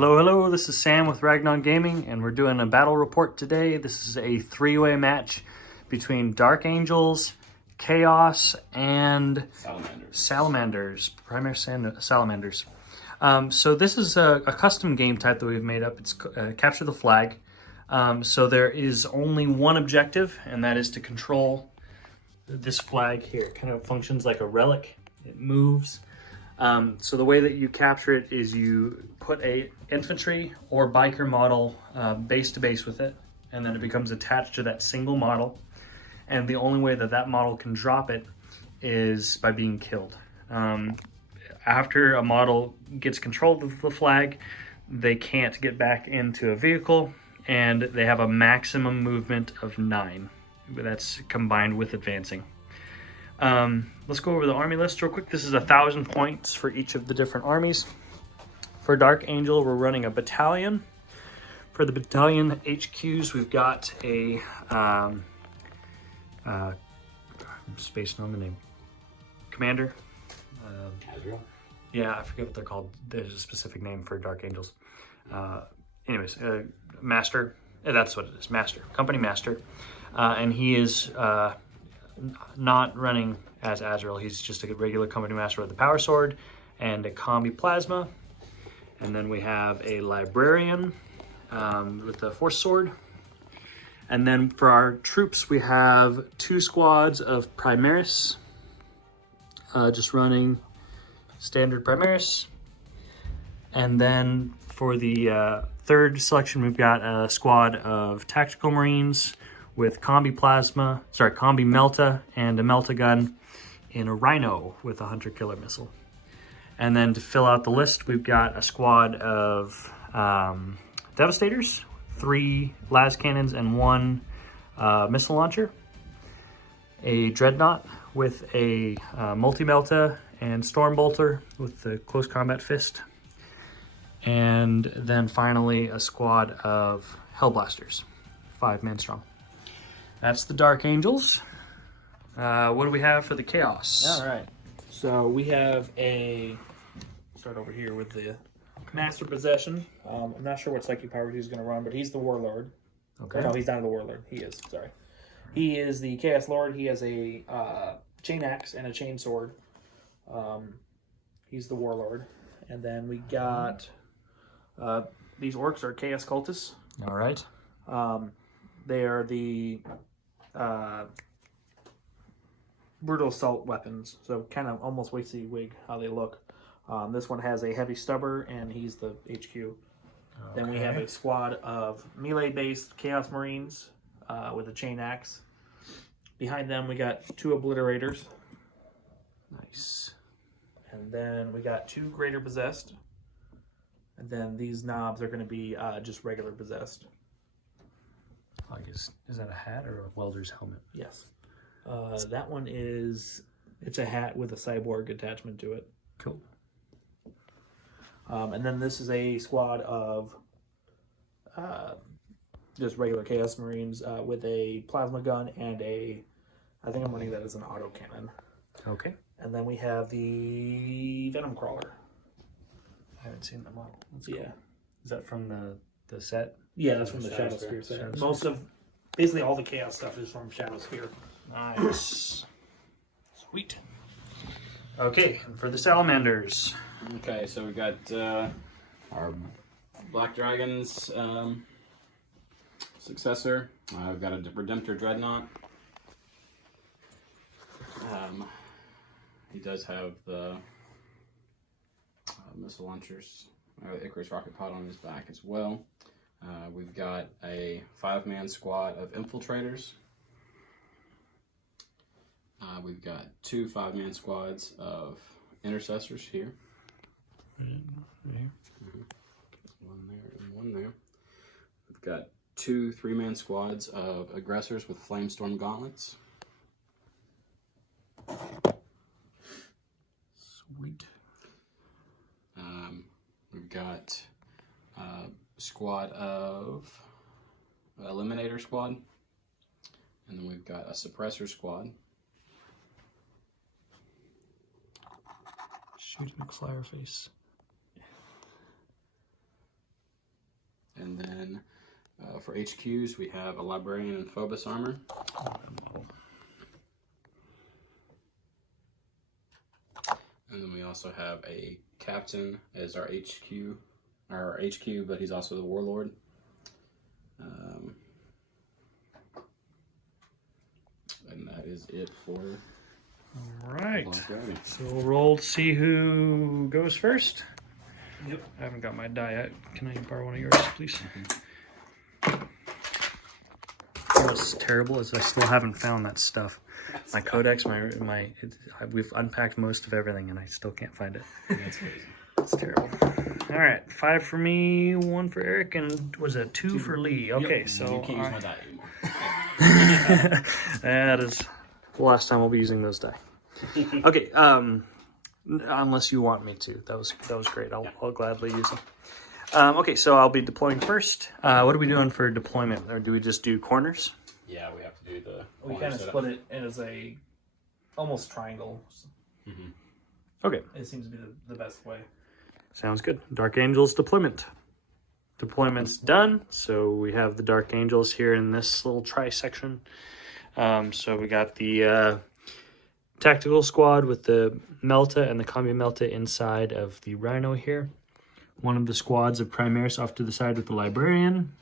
Hello, this is Sam with Ragnon Gaming, and we're doing a battle report today. This is a three-way match between Dark Angels, Chaos, and Salamanders, primary Salamanders. So this is a custom game type that we've made up. It's Capture the Flag. So there is only one objective, and that is to control this flag here. It kind of functions like a relic. It moves. So the way that you capture it is you put a infantry or biker model base to base with it, and then it becomes attached to that single model. And the only way that that model can drop it is by being killed. After a model gets control of the flag, they can't get back into a vehicle, and they have a maximum movement of 9. That's combined with advancing. Let's go over the army list real quick. This is 1,000 points for each of the different armies. For Dark Angel, we're running a battalion. For the battalion HQs, we've got a I'm spacing on the name. Commander. Azrael? Yeah, I forget what they're called. There's a specific name for Dark Angels. Master. That's what it is. Master. Company Master. And he is not running as Azrael. He's just a regular company master with a power sword and a combi plasma. And then we have a librarian with a force sword. And then for our troops, we have 2 squads of Primaris, just running standard Primaris. And then for the third selection, we've got a squad of tactical Marines with combi melta and a melta gun in a Rhino with a hunter killer missile. And then to fill out the list, we've got a squad of Devastators, 3 las cannons and 1 missile launcher, a Dreadnought with a multi-melta and storm bolter with the close combat fist, and then finally a squad of Hellblasters, 5-man strong. That's the Dark Angels. What do we have for the Chaos? All right. So we have start over here with the Master Possession. I'm not sure what psychic power he's going to run, but he's the Warlord. Okay. Or no, he's not the Warlord. He is. Sorry. He is the Chaos Lord. He has a chain axe and a chain sword. He's the Warlord. And then we got these orcs are Chaos Cultists. All right. They are the brutal assault weapons, so kind of almost wasty wig how they look. This one has a heavy stubber, and he's the HQ. Okay. Then we have a squad of melee-based Chaos Marines with a chain axe. Behind them, we got 2 Obliterators. Nice. And then we got 2 Greater Possessed. And then these knobs are going to be just regular Possessed. I guess, is that a hat or a welder's helmet? Yes. That one it's a hat with a cyborg attachment to it. Cool. And then this is a squad of just regular Chaos Marines with a plasma gun and I think I'm running that as an auto cannon. Okay. And then we have the Venom Crawler. I haven't seen the model. That's cool. Yeah. Is that from the set? Yeah, that's from the Shadow Spear set. Basically all the Chaos stuff is from Shadow Spear. Nice. Sweet. Okay, and for the Salamanders. Okay, so we got our Black Dragon's successor. We've got a Redemptor Dreadnought. He does have the missile launchers, Icarus rocket pod on his back as well. We've got a 5-man squad of infiltrators. We've got 2 5-man squads of intercessors here. One there and one there. We've got 2 3-man squads of aggressors with Flamestorm gauntlets. Sweet. We've got a squad of Eliminator squad, and then we've got a Suppressor squad. Shoot McFlyerface. For HQs, we have a Librarian and Phobos armor. And then we also have a Captain as our HQ, but he's also the Warlord. And that is it for. All right. So we'll roll to see who goes first. Yep. I haven't got my die yet. Can I borrow one of yours, please? What's terrible is I still haven't found that stuff. My codex, we've unpacked most of everything, and I still can't find it. That's crazy. It's terrible. All right, 5 for me, 1 for Eric, and was it 2 for Lee? Okay, Yep. so you can't use my die anymore. that is the last time we'll be using those die. Okay, unless you want me to. That was great. I'll gladly use them. Okay, so I'll be deploying first. What are we doing for deployment? Or do we just do corners? Yeah, we have to do the. We kind of split it as a almost triangle. Mm-hmm. Okay. It seems to be the best way. Sounds good. Dark Angels deployment. Deployment's done. So we have the Dark Angels here in this little tri-section. So we got the tactical squad with the Melta and the Combi Melta inside of the Rhino here. One of the squads of Primaris off to the side with the Librarian.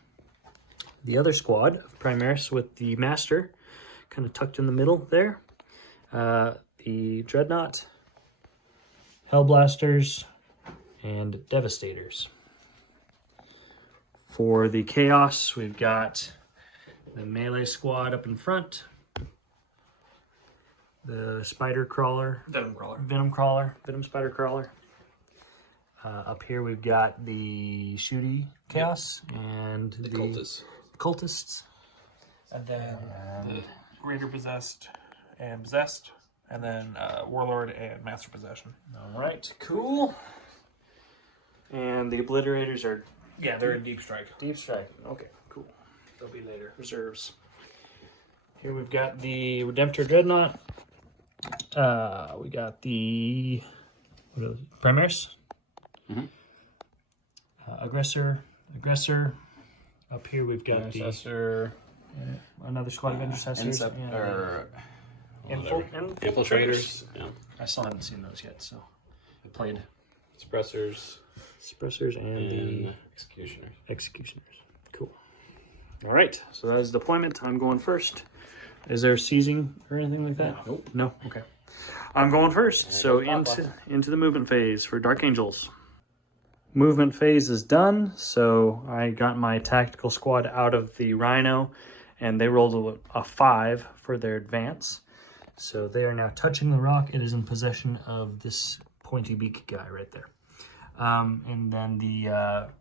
The other squad of Primaris with the Master, kind of tucked in the middle there. The Dreadnought, Hellblasters, and Devastators. For the Chaos, we've got the melee squad up in front. The Spider Crawler. Venom Crawler. Venom Spider Crawler. Up here we've got the Shooty Chaos and the Cultists. And then the Greater Possessed, and then Warlord and Master Possession. All right, cool. And the Obliterators are... Yeah, they're in Deep Strike. Deep Strike. Okay, cool. They'll be later. Reserves. Here we've got the Redemptor Dreadnought. We got the Primaris. Mm-hmm. Aggressor. Up here we've got Intercessor. Another squad of Intercessors. Infiltrators. Yeah. I still haven't seen those yet, so I played Suppressors. and the Executioners. Cool. All right, so that is deployment. I'm going first. Is there seizing or anything like that? Nope. No? Okay. I'm going first. So into the movement phase for Dark Angels. Movement phase is done. So I got my tactical squad out of the Rhino, and they rolled a 5 for their advance. So they are now touching the rock. It is in possession of this pointy beak guy right there. And then the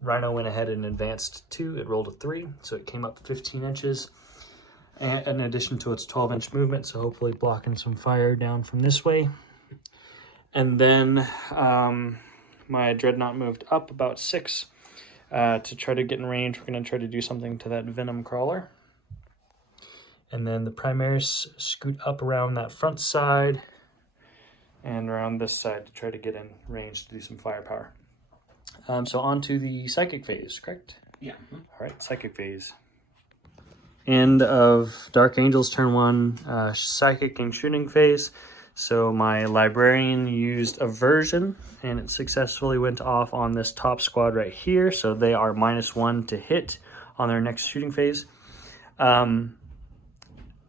Rhino went ahead and advanced 2. It rolled a 3, so it came up 15 inches. And in addition to its 12-inch movement, so hopefully blocking some fire down from this way. And then my Dreadnought moved up about 6 to try to get in range. We're going to try to do something to that Venom Crawler. And then the Primaris scoot up around that front side and around this side to try to get in range to do some firepower. So on to the Psychic phase, correct? Yeah. All right, Psychic phase. End of Dark Angels turn 1, Psychic and Shooting phase. So my Librarian used Aversion, and it successfully went off on this top squad right here. So they are -1 to hit on their next shooting phase. And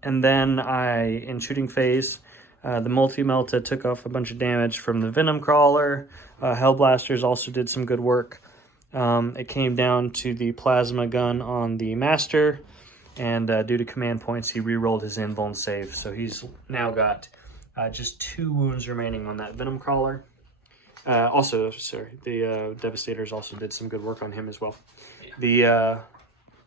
then in shooting phase, the Multi-Melta took off a bunch of damage from the Venom Crawler. Hellblasters also did some good work. It came down to the Plasma Gun on the Master, and due to command points, he re-rolled his invuln save. So he's now got just 2 wounds remaining on that Venom Crawler. The Devastators also did some good work on him as well. Yeah. The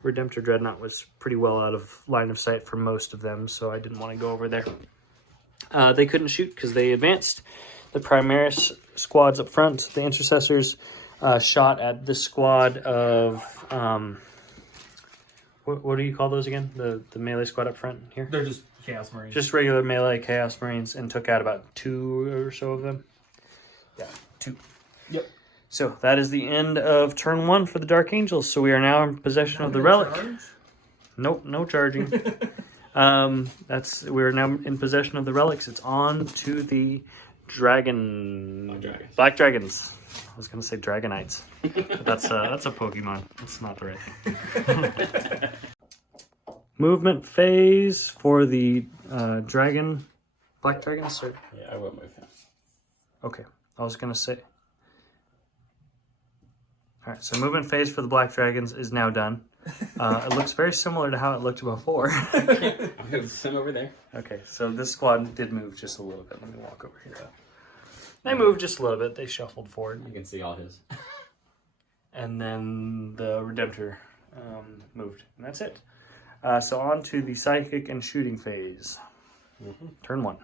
Redemptor Dreadnought was pretty well out of line of sight for most of them, so I didn't want to go over there. They couldn't shoot because they advanced. The Primaris squads up front, the Intercessors, shot at this squad of... what do you call those again? The melee squad up front here? They're just Chaos Marines. Just regular melee Chaos Marines, and took out about 2 or so of them. Yeah, 2. Yep. So that is the end of turn 1 for the Dark Angels. So we are now in possession of the Relic. Nope, no charging. We're now in possession of the relics. It's on to the Black Dragons. I was gonna say Dragonites. But that's a Pokemon. It's not the right. Movement phase for the Black Dragons. Sir. Yeah, I will move him. Okay, I was gonna say. All right, so movement phase for the Black Dragons is now done. It looks very similar to how it looked before. Okay, I'll move him over there. Okay, so this squad did move just a little bit. Let me walk over here. They moved just a little bit. They shuffled forward. You can see all his. And then the Redemptor moved. And that's it. So on to the Psychic and Shooting phase. Turn 1.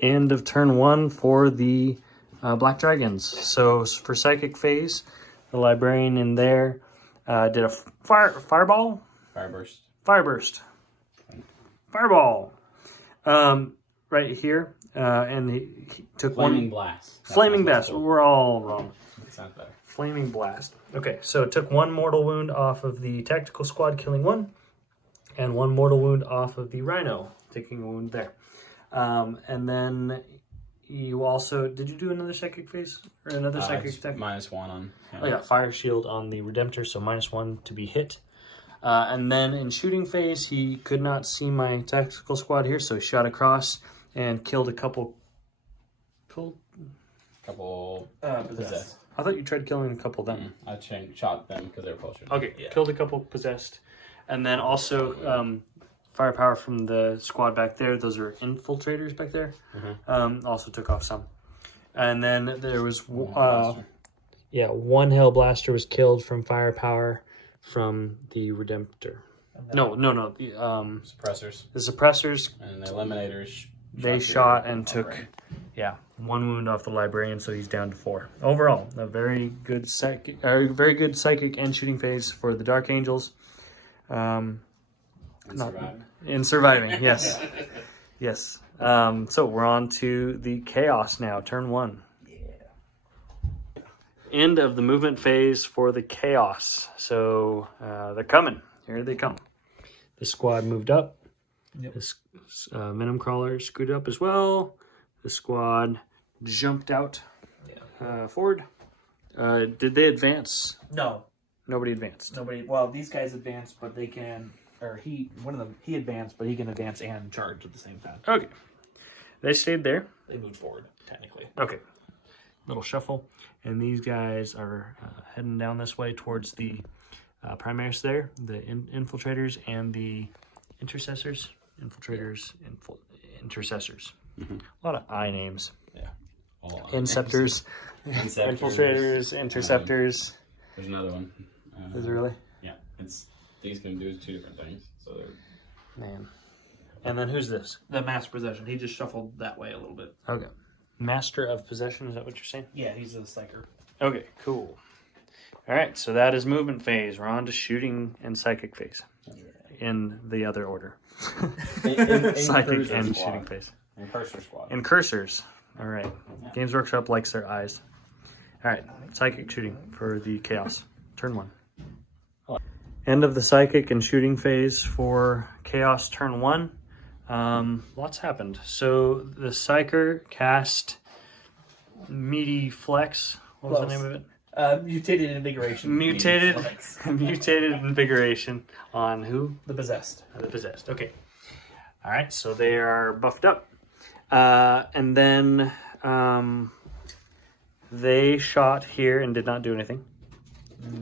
End of turn 1 for the Black Dragons. So for Psychic phase, the Librarian in there did a Fireball? Fireburst. Fireball. Right here. And he took Flaming Blast. Flaming Blast. Cool. We're all wrong. That sounds better. Flaming Blast. Okay, so it took 1 mortal wound off of the Tactical Squad, killing 1. And 1 mortal wound off of the Rhino, taking a wound there. And then you also... Did you do another Psychic phase? Or another Psychic attack? -1 on... Oh yeah, Fire Shield on the Redemptor, so -1 to be hit. And then in Shooting phase, he could not see my Tactical Squad here, so he shot across and killed a couple... Possessed. I thought you tried killing a couple then. I shot them because they were closer. Okay, yeah. Killed a couple possessed. And then also firepower from the squad back there. Those are infiltrators back there. Also took off some. And then there was... 1 Hellblaster was killed from firepower from the Redemptor. No. The suppressors. The suppressors. And the eliminators. They shot and took... Yeah, 1 wound off the Librarian, so he's down to 4. Overall, a very good psychic and shooting phase for the Dark Angels. In surviving, yes. Yes. So we're on to the Chaos now, turn 1. Yeah. End of the movement phase for the Chaos. So they're coming. Here they come. The squad moved up. Yep. This Venom Crawler scooted up as well. The squad jumped out forward. Did they advance? No. Nobody advanced. Nobody. Well, these guys advanced, but they can... Or one of them, he advanced, but he can advance and charge at the same time. Okay. They stayed there. They moved forward, technically. Okay. Little shuffle. And these guys are heading down this way towards the Primaris there. The infiltrators and the intercessors. Intercessors. A lot of I names. Yeah. Inceptors. Infiltrators. Interceptors. There's another one. Is there really? Yeah. These can do 2 different things. So they're... Man. And then who's this? The Master Possession. He just shuffled that way a little bit. Okay. Master of Possession, is that what you're saying? Yeah, he's a Psyker. Okay, cool. All right, so that is movement phase. We're on to shooting and psychic phase. In the other order. in psychic and shooting phase. In Cursor Squad. In cursors. All right. Yeah. Games Workshop likes their eyes. All right, psychic shooting for the Chaos. Turn 1. End of the psychic and shooting phase for Chaos, turn 1. Lots happened. So the Psyker cast Meaty Flex. What was the name of it? Mutated Invigoration. Mutated Invigoration on who? The Possessed. The Possessed. Okay. All right. So they are buffed up, and then they shot here and did not do anything.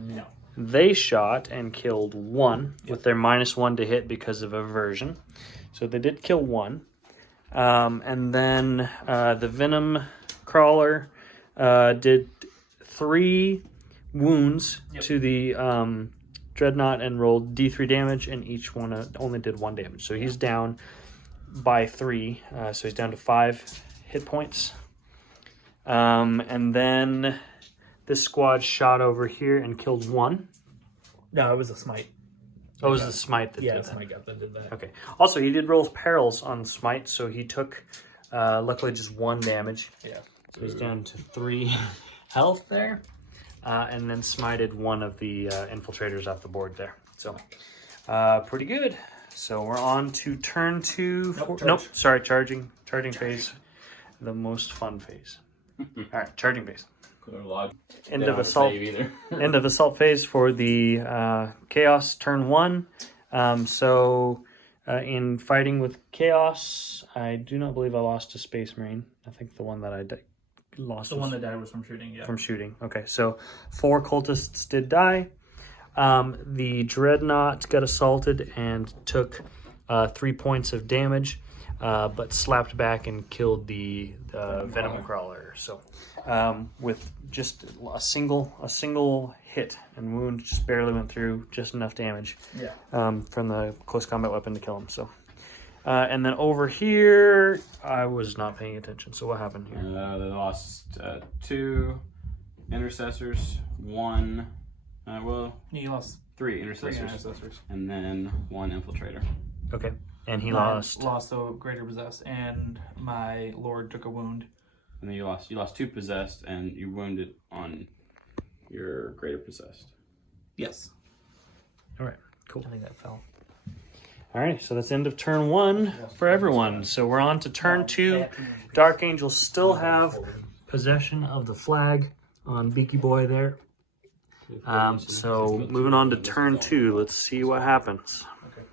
No. They shot and killed 1 with their -1 to hit because of aversion. So they did kill 1. And then the Venom Crawler did 3 wounds to the Dreadnought and rolled D3 damage, and each one only did 1 damage. So he's down by 3. So he's down to 5 hit points. And then this squad shot over here and killed 1. No, it was a Smite. Oh, it was the Smite that did that. Smite that did that. Okay. Also, he did roll perils on Smite, so he took, luckily, just 1 damage. Yeah. So he's down to 3 health there. And then smited 1 of the infiltrators off the board there. So, Pretty good. So we're on to turn 2. Nope, Sorry, charging phase. The most fun phase. All right, charging phase. End of assault. End of assault phase for the Chaos turn 1. In fighting with Chaos, I do not believe I lost a Space Marine. I think the one that I lost. The one that died was from shooting. Yeah. From shooting. Okay, so 4 cultists did die. The Dreadnought got assaulted and took 3 points of damage, but slapped back and killed the Venom Crawler. So with just a single hit and wound, just barely went through, just enough damage from the close combat weapon to kill him. So and then over here, I was not paying attention. So what happened here? They lost 2 intercessors, 1. You lost 3 intercessors, and then 1 infiltrator. Okay, and he lost the Greater Possessed, and my Lord took a wound. And then you lost 2 possessed, and you wounded on your Greater Possessed. Yes. All right, cool. I think that fell. All right, so that's end of turn 1 for everyone. So we're on to turn 2. Dark Angels still have possession of the flag on Beaky Boy there. So moving on to turn 2, let's see what happens. Okay.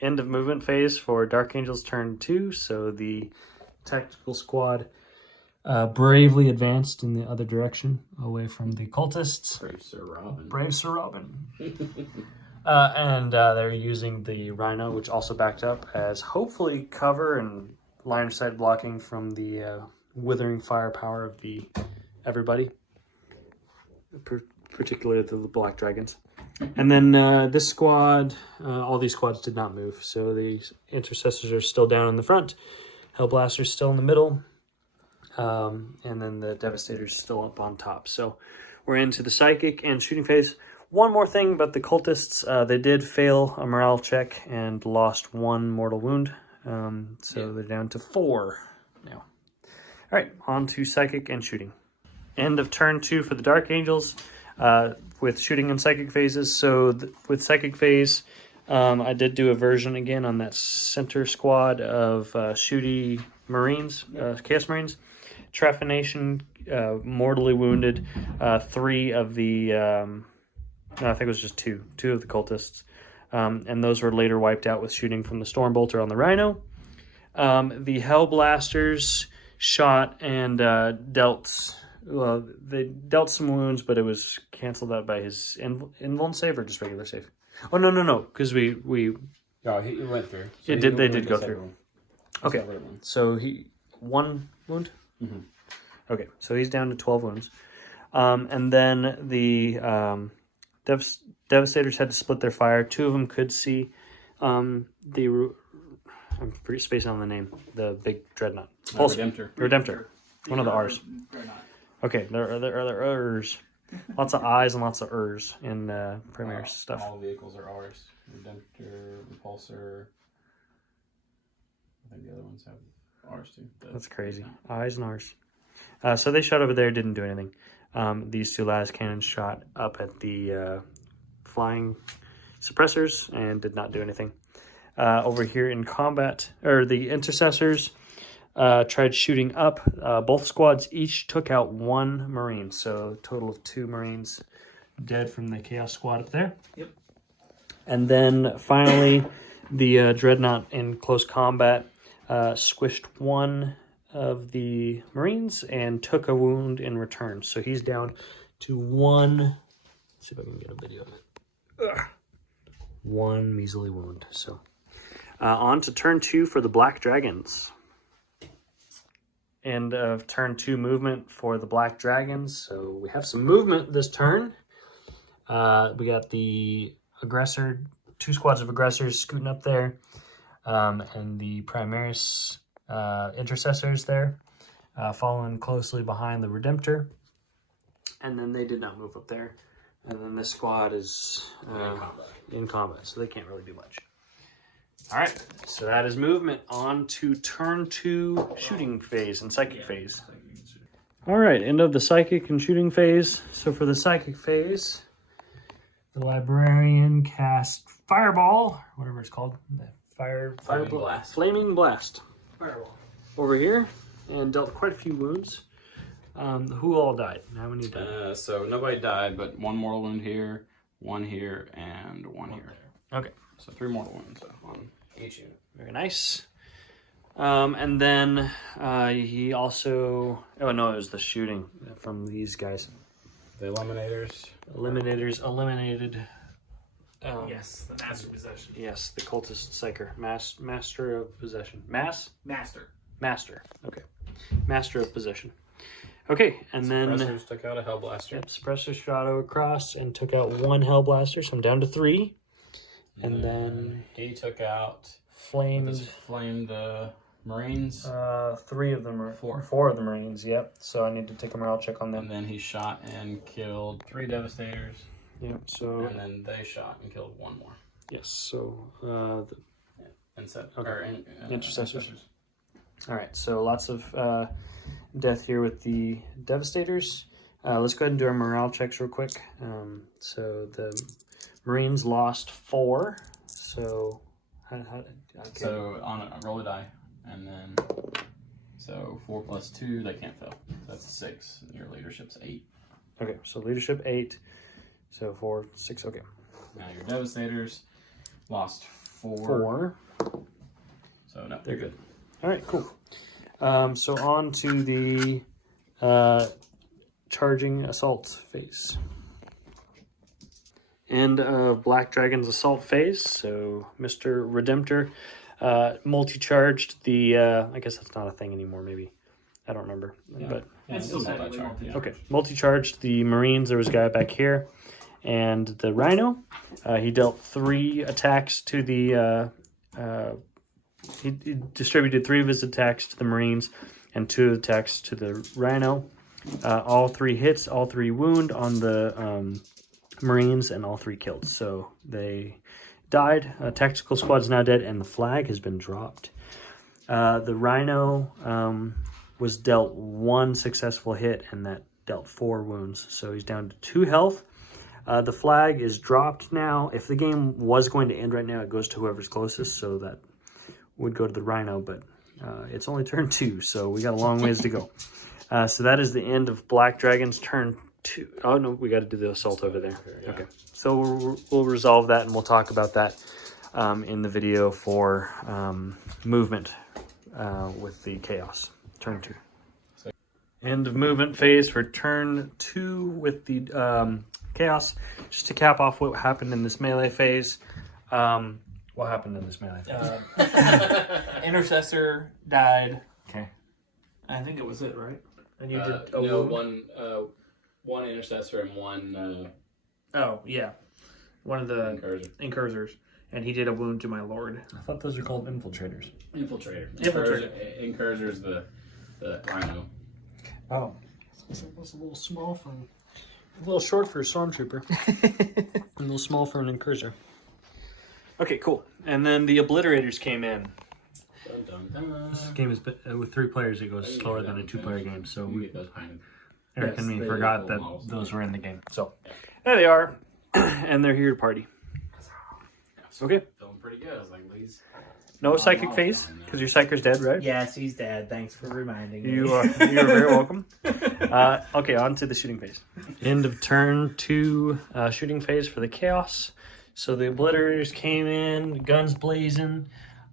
End of movement phase for Dark Angels turn 2. So the tactical squad bravely advanced in the other direction, away from the cultists. Brave Sir Robin. Brave Sir Robin. And they're using the Rhino, which also backed up, as hopefully cover and line of sight blocking from the withering firepower of the everybody, particularly the Black Dragons. And then this squad, all these squads did not move. So the Intercessors are still down in the front. Hellblaster's still in the middle. And then the Devastator's still up on top. So we're into the Psychic and shooting phase. One more thing about the Cultists. They did fail a morale check and lost 1 mortal wound. They're down to 4 now. All right, on to Psychic and shooting. End of turn 2 for the Dark Angels. With shooting and psychic phases. So with psychic phase, I did do a version again on that center squad of shooty Marines, Chaos Marines. Trephination, mortally wounded 3 of the, no, I think it was just 2 of the cultists. And those were later wiped out with shooting from the Stormbolter on the Rhino. The Hellblasters shot and dealt... Well, they dealt some wounds, but it was canceled out by his invuln save or just regular save. Oh no, because we. Oh, he went through. So they did go through. Okay, so he 1 wound. Mm-hmm. Okay, so he's down to 12 wounds, and then the Devastators had to split their fire. 2 of them could see. I'm pretty spacing on the name. The big dreadnought. Redemptor. One of the R's. Okay, there are R's. Lots of I's and lots of R's in Premiere stuff. All vehicles are R's. Redemptor, Repulsor. I think the other ones have R's too. That's crazy. I's and R's. So they shot over there, didn't do anything. These 2 lattice cannons shot up at the flying suppressors and did not do anything. Over here in combat, or the Intercessors tried shooting up. Both squads each took out 1 Marine, so a total of 2 Marines dead from the Chaos squad up there. Yep. And then finally, the Dreadnought in close combat squished 1 of the Marines and took a wound in return. So he's down to 1. Let's see if I can get a video of it. 1 measly wound. So on to turn 2 for the Black Dragons. End of turn 2 movement for the Black Dragons. So we have some movement this turn. We got the aggressor, 2 squads of aggressors scooting up there, and the Primaris Intercessors there, following closely behind the Redemptor. And then they did not move up there. And then this squad is in combat, so they can't really do much. All right, so that is movement. On to turn 2 shooting phase and psychic phase. All right, end of the psychic and shooting phase. So for the psychic phase, The librarian cast Fireball, whatever it's called. The Flaming Blast. Flaming Blast. Fireball. Over here, and dealt quite a few wounds. Who all died? How many died? So nobody died, but one mortal wound here, one here, and one here. Okay. So 3 mortal wounds on each unit. Very nice. And then he also... Oh, no, it was the shooting from these guys. The Eliminators. Eliminators eliminated... Yes, the Master Possession. Yes, the Cultist Psyker. Master of Possession. Master. Okay. Master of Possession. Okay, and then... Suppressors took out a Hellblaster. Yep, Suppressor shot across and took out 1 Hellblaster, so I'm down to 3. And then... He took out... Flamed the Marines. 3 of them are... 4. 4 of the Marines, yep. So I need to take a morale check on them. And then he shot and killed 3 Devastators. Yep, so... And then they shot and killed 1 more. Yes, so... Intercessors. All right, so lots of death here with the Devastators. Let's go ahead and do our morale checks real quick. So the Marines lost 4. So, okay. So on a roll a die, and then 4 plus 2, they can't fail. That's 6. Your leadership's 8. Okay, so leadership 8. So 4, 6. Okay. Now your Devastators lost 4. 4. So no, They're good. All right, cool. So on to the charging assault phase. End of Black Dragon's assault phase. So Mr. Redemptor multi-charged the, I guess that's not a thing anymore, maybe. I don't remember. Yeah. But It's still multi-charge. Yeah. okay, multi-charged the Marines. There was a guy back here. And the Rhino, he dealt 3 attacks to the, he distributed 3 of his attacks to the Marines and 2 attacks to the Rhino. All 3 hits, all 3 wound on the Marines, and all 3 killed. So they died. Tactical squad's now dead, and the flag has been dropped. The Rhino was dealt 1 successful hit, and that dealt 4 wounds. So he's down to 2 health. The flag is dropped now. If the game was going to end right now, it goes to whoever's closest, so that would go to the Rhino, but it's only turn 2, so we got a long ways to go. So that is the end of Black Dragon's turn 2. Oh, no, we got to do the assault over there. Yeah. Okay, so we'll resolve that, and we'll talk about that in the video for movement with the Chaos. Turn 2. End of movement phase for turn 2 with the Chaos. Just to cap off what happened in this melee phase. What happened in this melee phase? Intercessor died. Okay. I think it was it, right? And you did no, wound? one Intercessor and one Oh, yeah. One of the Incurser. Incursors. And he did a wound to my lord. I thought those are called infiltrators. Infiltrator. Infiltrator. Incursor's the Rhino. Oh. It's a little small for... A little short for a stormtrooper. A little small for an incursor. Okay, cool. And then the obliterators came in. Dun, dun, dun. This game is with 3 players. It goes slower than a 2-player game. So We get those behind. Eric and me they forgot look that cool models. those were in the game. So there they are, and they're here to party. Okay. Feeling pretty good. I was like, please. No psychic phase because your psyker's dead, right? Yes, he's dead. Thanks for reminding me. You are very welcome. Okay, on to the shooting phase. End of turn 2 shooting phase for the Chaos. So the obliterators came in, guns blazing,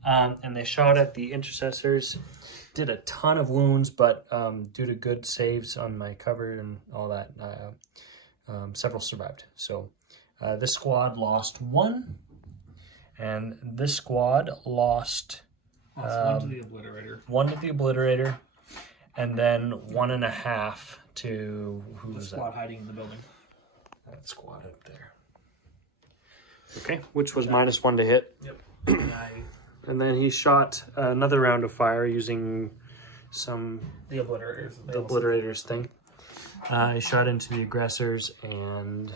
and they shot at the intercessors. Did a ton of wounds, but due to good saves on my cover and all that, several survived. So this squad lost 1, and this squad lost 1 to the Obliterator. 1 to the Obliterator, and then 1.5 to who was Squad that? hiding in the building. That squad up there. Okay, which was -1 to hit. Yep. And then he shot another round of fire using The Obliterators. the Obliterators thing. He shot into the aggressors, and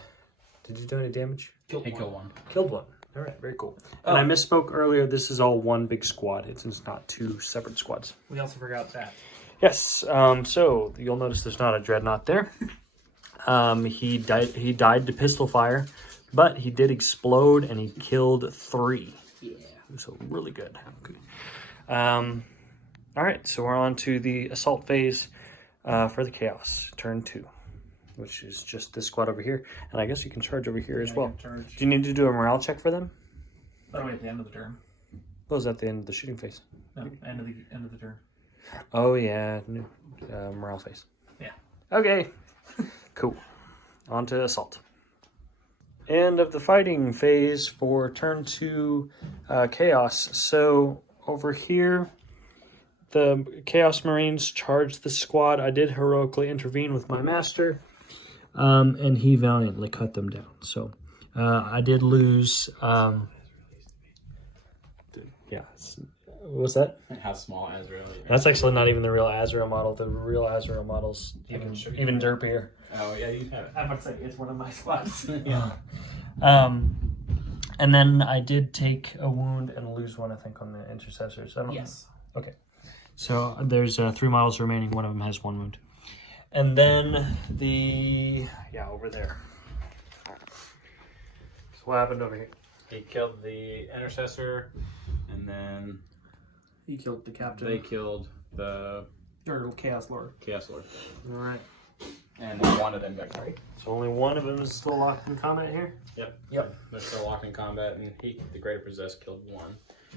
did you do any damage? He killed 1. Killed 1. All right, very cool. And I misspoke earlier. This is all 1 big squad. It's not 2 separate squads. We also forgot that. Yes. So you'll notice there's not a dreadnought there. He died to pistol fire but he did explode and he killed 3. Yeah. So really good. Okay. All right, so we're on to the assault phase for the Chaos, turn 2, which is just this squad over here. And I guess you can charge over here as well. Do you need to do a morale check for them? Oh, wait, at the end of the turn. What was at the end of the shooting phase? No, end of the turn. Oh, yeah, morale phase. Yeah. Okay, cool. On to assault. End of the fighting phase for turn 2 Chaos. So over here, the Chaos Marines charged the squad. I did heroically intervene with my master, and he valiantly cut them down. So I did lose. Yeah, what's that? How small Azrael is. That's actually not even the real Azrael model. The real Azrael model's even derpier. Oh, yeah, you have it. I'm about to say, it's one of my squads. Yeah. And then I did take a wound and lose one, I think, on the intercessors. Yes. Okay. So there's 3 models remaining. One of them has 1 wound. And then over there. So what happened over here? He killed the intercessor, and then He killed the captain. they killed the Or Chaos Lord. Chaos Lord. All right. And then one of them got carried. So only one of them is still locked in combat here? Yep. They're still locked in combat, and the Greater Possessed killed 1.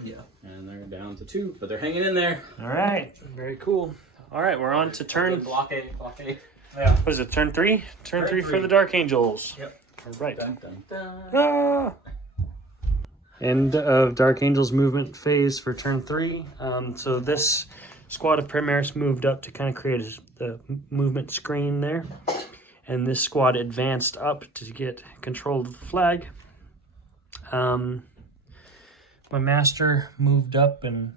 Yeah. And they're down to 2, but they're hanging in there. All right. Very cool. All right, we're on to turn... Blockade. Yeah. What is it, turn 3? Turn 3 for 3. the Dark Angels. Yep. All right. Dun, dun, dun. Ah! End of Dark Angels movement phase for turn 3. So this squad of Primaris moved up to kind of create the movement screen there. And this squad advanced up to get control of the flag. My master moved up and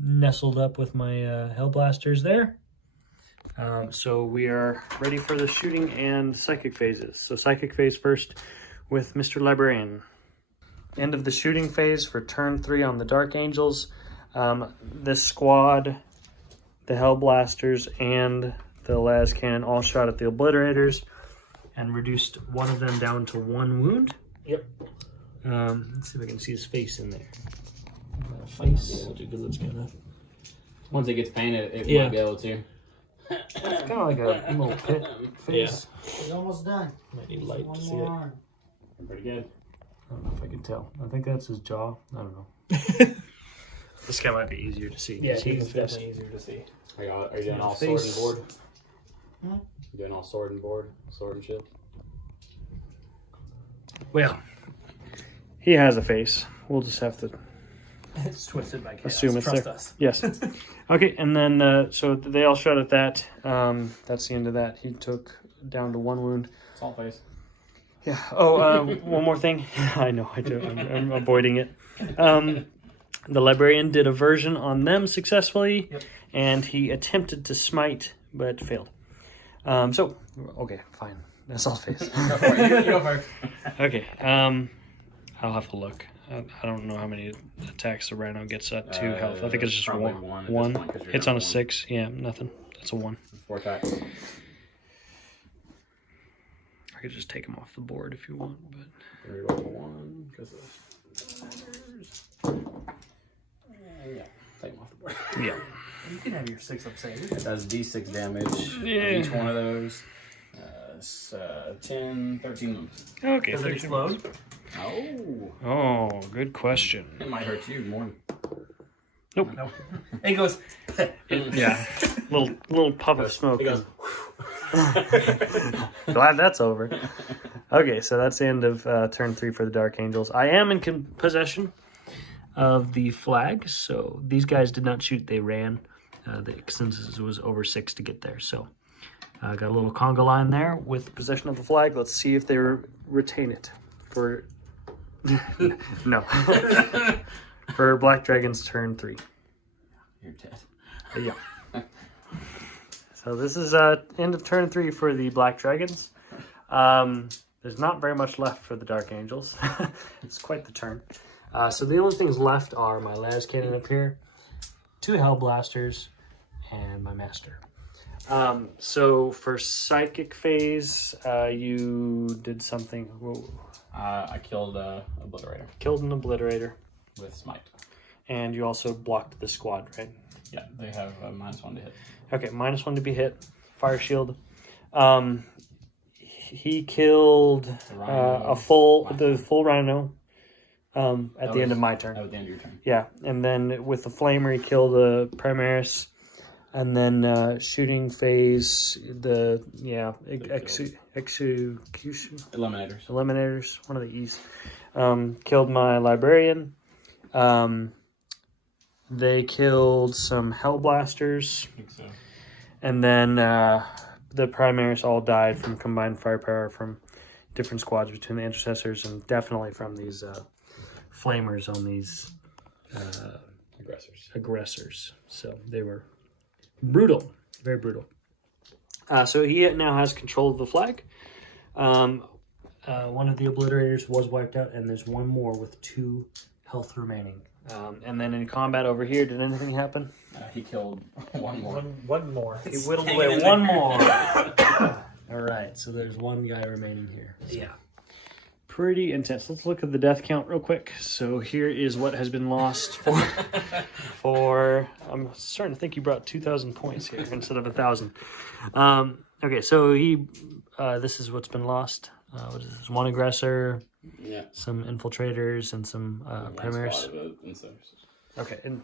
nestled up with my Hellblasters there. So we are ready for the shooting and psychic phases. So psychic phase first with Mr. Librarian. End of the shooting phase for turn 3 on the Dark Angels. This squad, the Hellblasters, and the Las Cannon all shot at the Obliterators and reduced one of them down to 1 wound. Yep. Let's see if I can see his face in there. Face? Yeah, because it's gonna... Once it gets painted, it Yeah. might be able to. It's kind of like a little pit face. He's almost done. Might need light to One see more it. arm. Pretty good. I don't know if I can tell. I think that's his jaw. I don't know. This guy might be easier to see. Yeah, See he's his face? definitely easier to see. Are you doing all Face. sword and board? Hmm? You doing all sword and board? Sword and shield? Well, he has a face. We'll just have to It's twisted by chaos. assume it's Trust there. us. Yes. Okay, and then so they all shot at that. That's the end of that. He took down to 1 wound. Salt face. Yeah. Oh, one more thing. I know. I do. I'm avoiding it. The Librarian did a version on them successfully, Yep. and he attempted to smite, but failed. So, okay, fine. That's all phase. Go for it. You go first. Okay. I'll have to look. I don't know how many attacks the Rhino gets at 2 health. I think it's just probably one. one at this One. point, 'cause you're Hits down on a to 6. Yeah, nothing. That's a 1. 4 attacks. I could just take him off the board if you want, but Reroll 1 because of yeah, take him off the board. yeah. You can have your 6 up save. It does d6 damage. Yeah. Each one of those. 10, 13 wounds. Okay. Does it 13. explode? Oh, Oh, good question. it might hurt you more. Nope. Nope. It goes. Yeah. little puff of smoke. It goes. Glad that's over. Okay, so that's the end of turn 3 for the Dark Angels. I am in possession of the flag, so these guys did not shoot, they ran. Since it was over 6 to get there, so got a little conga line there with possession of the flag. Let's see if they retain it for no for Black Dragon's turn 3. You're dead. Yeah. So this is end of turn 3 for the Black Dragons. There's not very much left for the Dark Angels. It's quite the turn. So the only things left are my Las Cannon up here, 2 Hellblasters, and my Master. So for psychic phase, you did something. Whoa. I killed Obliterator Killed an obliterator, with Smite. and you also blocked the squad, right? Yeah, they have a -1 to hit. Okay, -1 to be hit. Fire shield. He killed Rhino. the full rhino. At the end of my turn. At the end of your turn. Yeah, and then with the flamer, he killed a Primaris, and then shooting phase, execution Eliminators. one of the E's, killed my librarian. They killed some Hellblasters, I think so. and then the Primaris all died from combined firepower from different squads between the intercessors, and definitely from these flamers on these aggressors. So they were brutal, very brutal. So he now has control of the flag. One of the obliterators was wiped out, and there's one more with 2 health remaining. And then in combat over here, did anything happen? He killed one more. One more. He It's whittled hanging away in one there. more. All right, so there's one guy remaining here. Yeah. Pretty intense. Let's look at the death count real quick. So here is what has been lost for I'm starting to think you brought 2,000 points here instead of 1,000. Okay, so this is what's been lost. What is this? 1 aggressor, Yeah. some infiltrators, and some primaries. Okay, and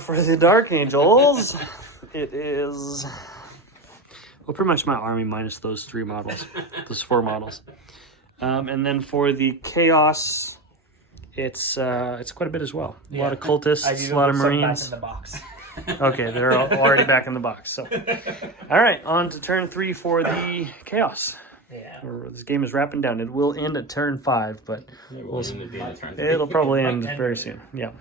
for the Dark Angels, it is pretty much my army minus those 3 models, those 4 models. And then for the Chaos, it's quite a bit as well. A lot of cultists, a lot of Marines. Back in the box. Okay, they're already back in the box. So, all right, on to turn 3 for the Chaos. Yeah. This game is wrapping down. It will end at turn 5, but it'll probably end very soon. Yeah.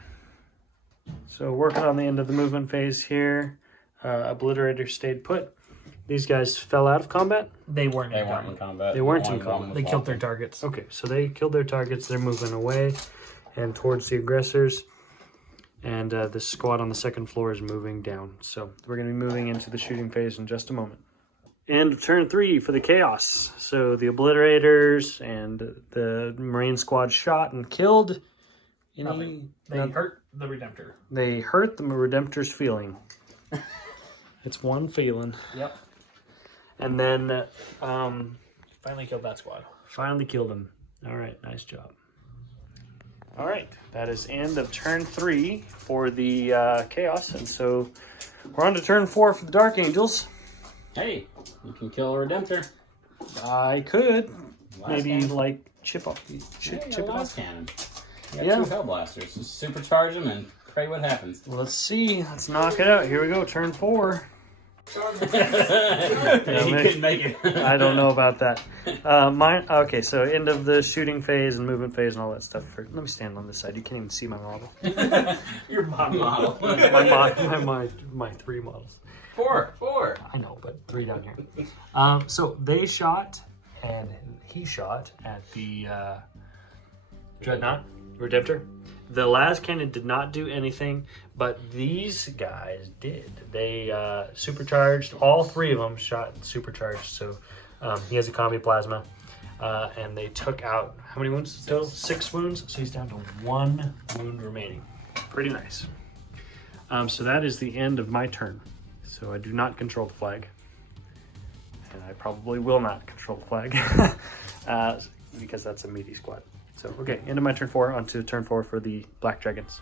So working on the end of the movement phase here. Obliterator stayed put. These guys fell out of combat? They weren't They in weren't in combat. They weren't in One combat. They killed their targets. Okay, so they killed their targets. They're moving away and towards the aggressors. And the squad on the second floor is moving down. So we're going to be moving into the shooting phase in just a moment. And turn 3 for the Chaos. So the Obliterators and the Marine squad shot and killed. They hurt the Redemptor. They hurt the Redemptor's feeling. It's one feeling. Yep. And then Finally killed that squad. finally killed him. All right, nice job. All right, that is end of turn 3 for the Chaos. And so we're on to turn 4 for the Dark Angels. Hey, you can kill a Redemptor. I could maybe cannon. like chip off, Hey, chip a it last off. cannon. You got Yeah. 2 Hellblasters. Just supercharge them and pray what happens. Let's see. Let's knock it out. Here we go. Turn 4. He couldn't make it. I don't know about that. Okay, so end of the shooting phase and movement phase and all that stuff. Let me stand on this side. You can't even see my model. Your model. my 3 models. 4. I know, but 3 down here. So they shot, and he shot at the Dreadnought Redemptor. The las cannon did not do anything, but these guys did. They supercharged. All 3 of them shot supercharged. So he has a combi plasma, and they took out how many wounds total? 6 wounds. So he's down to 1 wound remaining. Pretty nice. So that is the end of my turn. So I do not control the flag, and I probably will not control the flag because that's a meaty squad. So okay, end of my turn 4, on to turn 4 for the Black Dragons.